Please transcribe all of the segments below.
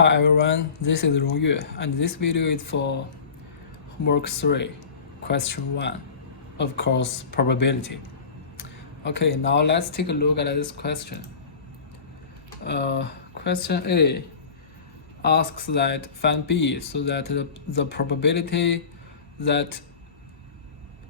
Hi everyone, this is Rongyue, and this video is for homework 3, question 1, of course, probability. Okay, now let's take a look at this question. Question A asks that find B so that the probability that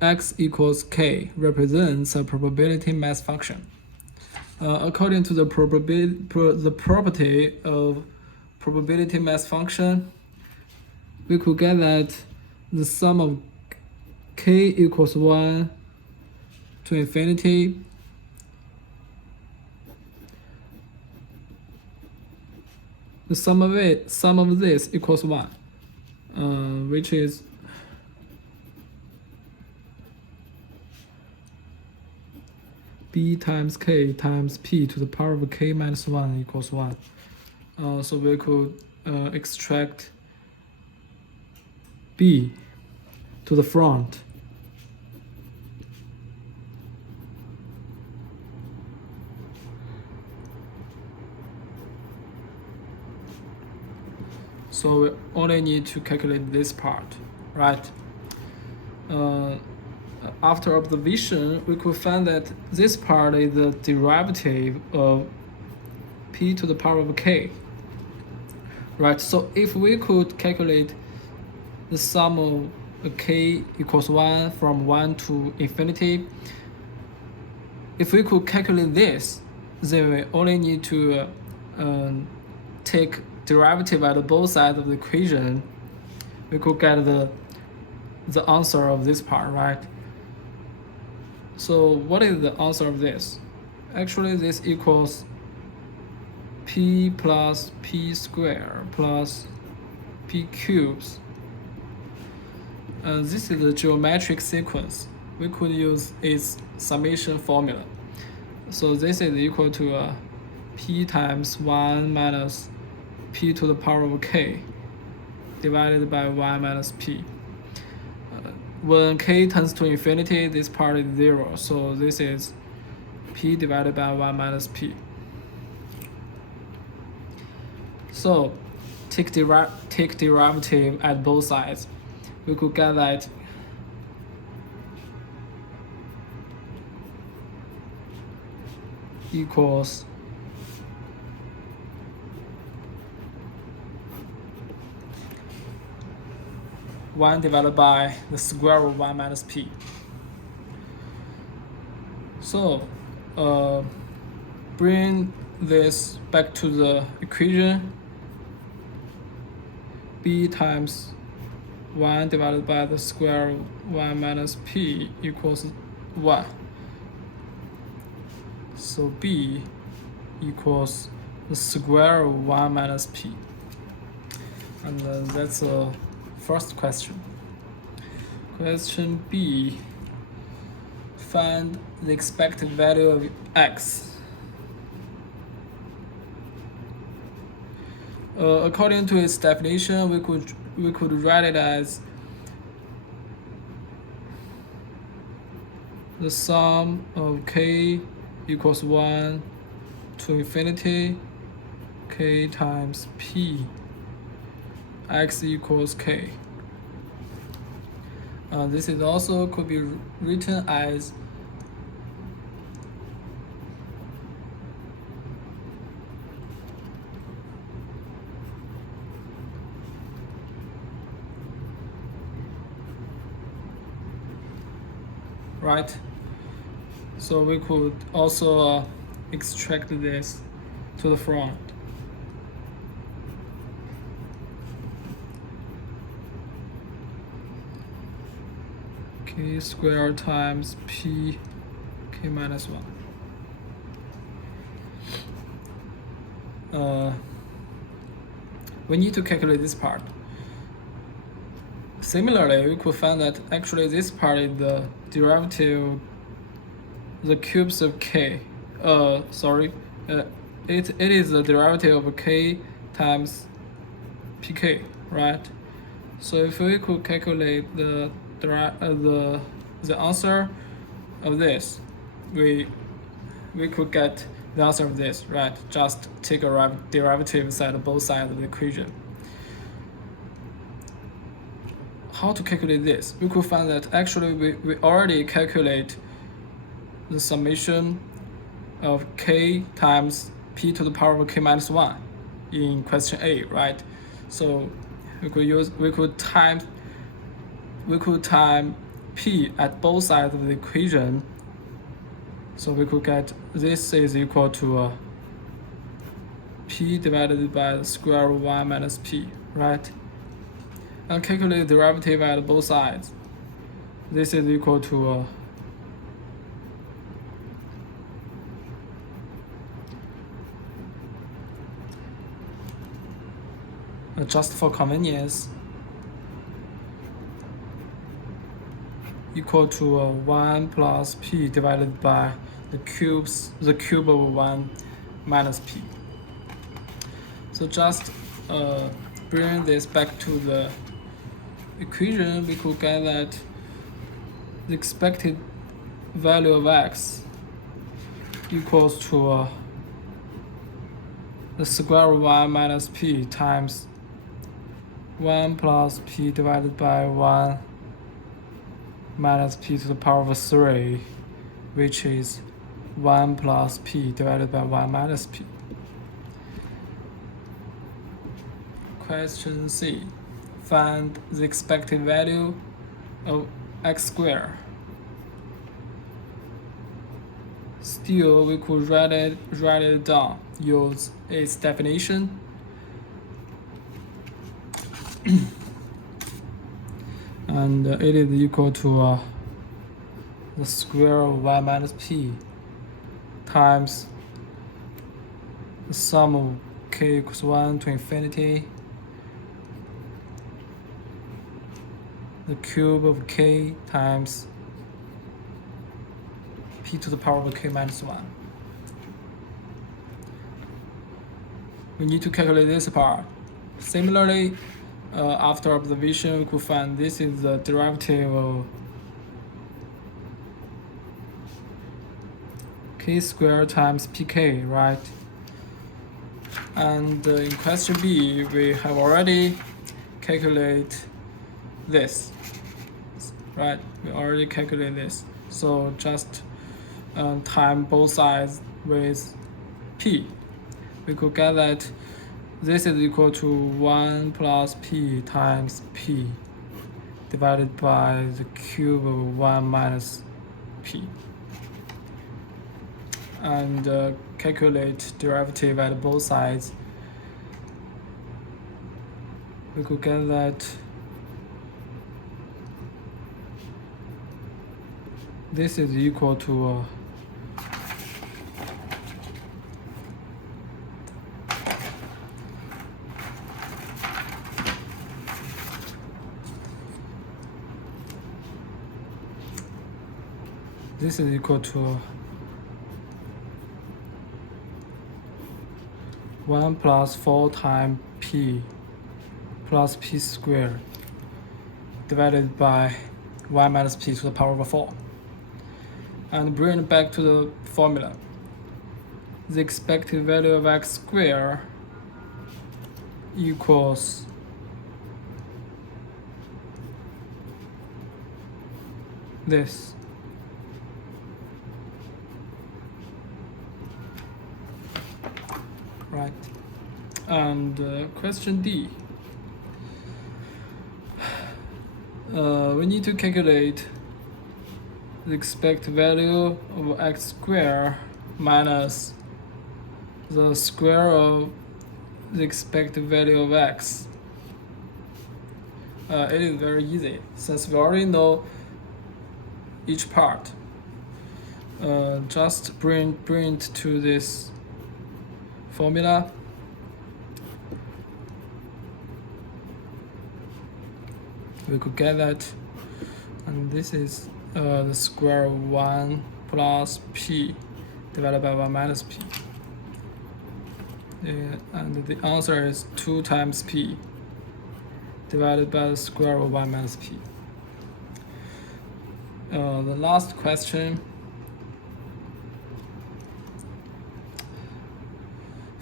x equals k represents a probability mass function. According to the property of probability mass function, we could get that the sum of k equals 1 to infinity the sum of this equals 1, which is b times k times p to the power of k minus 1 equals 1. So we could extract b to the front. So we only need to calculate this part, right? After observation, we could find that this part is the derivative of p to the power of k, right? So if we could calculate the sum of k equals 1 from 1 to infinity, if we could calculate this, then we only need to take derivative at both sides of the equation. We could get the answer of this part, right? So what is the answer of this? Actually, this equals p plus p squared plus p cubes. This is the geometric sequence. We could use its summation formula. So this is equal to p times 1 minus p to the power of k divided by 1 minus p. When k tends to infinity, this part is 0. So this is p divided by 1 minus p. So take derivative at both sides. We could get that equals one divided by the square root of 1 minus p. So bring this back to the equation. B times 1 divided by the square root of 1 minus p equals 1. So b equals the square root of 1 minus p. And that's the first question. Question B, find the expected value of x. According to its definition, we could write it as the sum of k equals 1 to infinity k times p x equals k. This is also could be written as right. So we could also extract this to the front. K squared times p k minus 1. We need to calculate this part. Similarly, we could find that actually this part is the derivative, the cubes of k. It is the derivative of k times pk, right? So if we could calculate the answer of this, we could get the answer of this, right? Just take a derivative side both sides of the equation. How to calculate this? We could find that actually we already calculate the summation of k times p to the power of k minus 1 in question A, right? So we could time p at both sides of the equation. So we could get this is equal to p divided by the square root of 1 minus p, right? And calculate the derivative at both sides. This is equal to just for convenience, equal to 1 plus p divided by the cube of 1 minus p. So just bring this back to the equation. We could get that the expected value of x equals to the square root of 1 minus p times 1 plus p divided by 1 minus p to the power of 3, which is 1 plus p divided by 1 minus p. Question C. Find the expected value of x squared. Still, we could write it down. Use its definition. And it is equal to the square of 1 minus p times the sum of k equals 1 to infinity, the cube of k times p to the power of k minus 1. We need to calculate this part. Similarly, after observation, we could find this is the derivative of k squared times pk, right? And in question B, we have already calculated this, right? We already calculated this. So just time both sides with p. We could get that this is equal to 1 plus p times p divided by the cube of 1 minus p. And calculate derivative at both sides. We could get that this is equal to this is equal to 1 plus 4 times p plus p squared divided by 1 minus p to the power of 4. And bring it back to the formula. The expected value of x squared equals this. Right. And question D. We need to calculate the expected value of x squared minus the square of the expected value of x. It is very easy since we already know each part. Just bring it to this formula. We could get that, and this is the square of 1 plus p divided by 1 minus p. And the answer is 2 times p divided by the square of 1 minus p. The last question.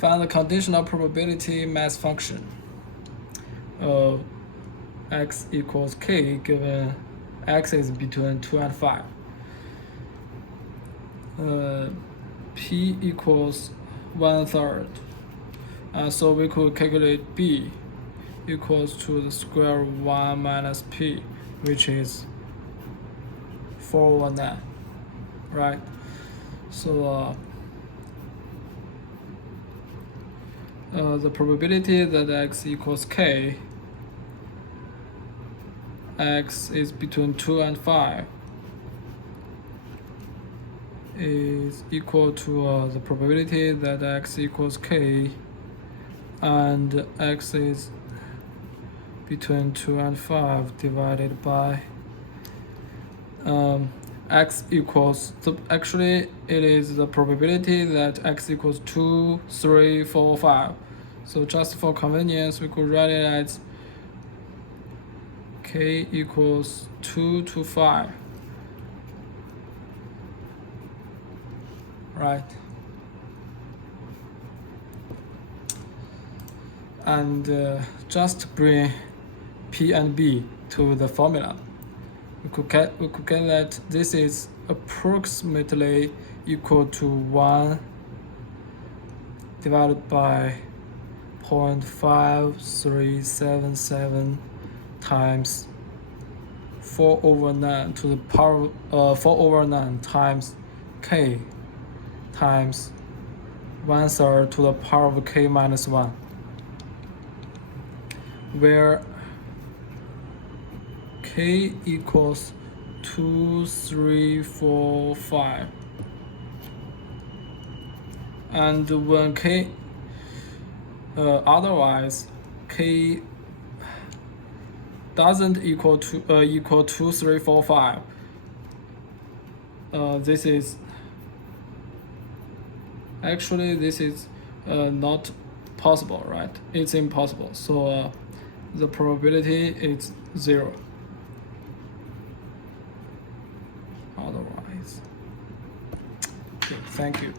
Find the conditional probability mass function of x equals k given x is between 2 and 5. P equals 1/3. So we could calculate B equals to the square root of 1 minus P, which is 4/9, right? So the probability that x equals k, x is between 2 and 5, is equal to the probability that x equals k and x is between 2 and 5 divided by x equals, actually it is the probability that x equals 2, 3, 4, 5. So just for convenience, we could write it as k equals 2 to 5. Right? And just bring P and B to the formula. We could get that this is approximately equal to 1 divided by 0.5377 times 4/9 to the power 4/9 times k times 1/3 to the power of k minus 1, where k equals 2, 3, 4, 5. And when k otherwise k doesn't equal 2, 3, 4, 5, this is actually not possible, right? It's impossible. So the probability is 0 otherwise. Okay, thank you.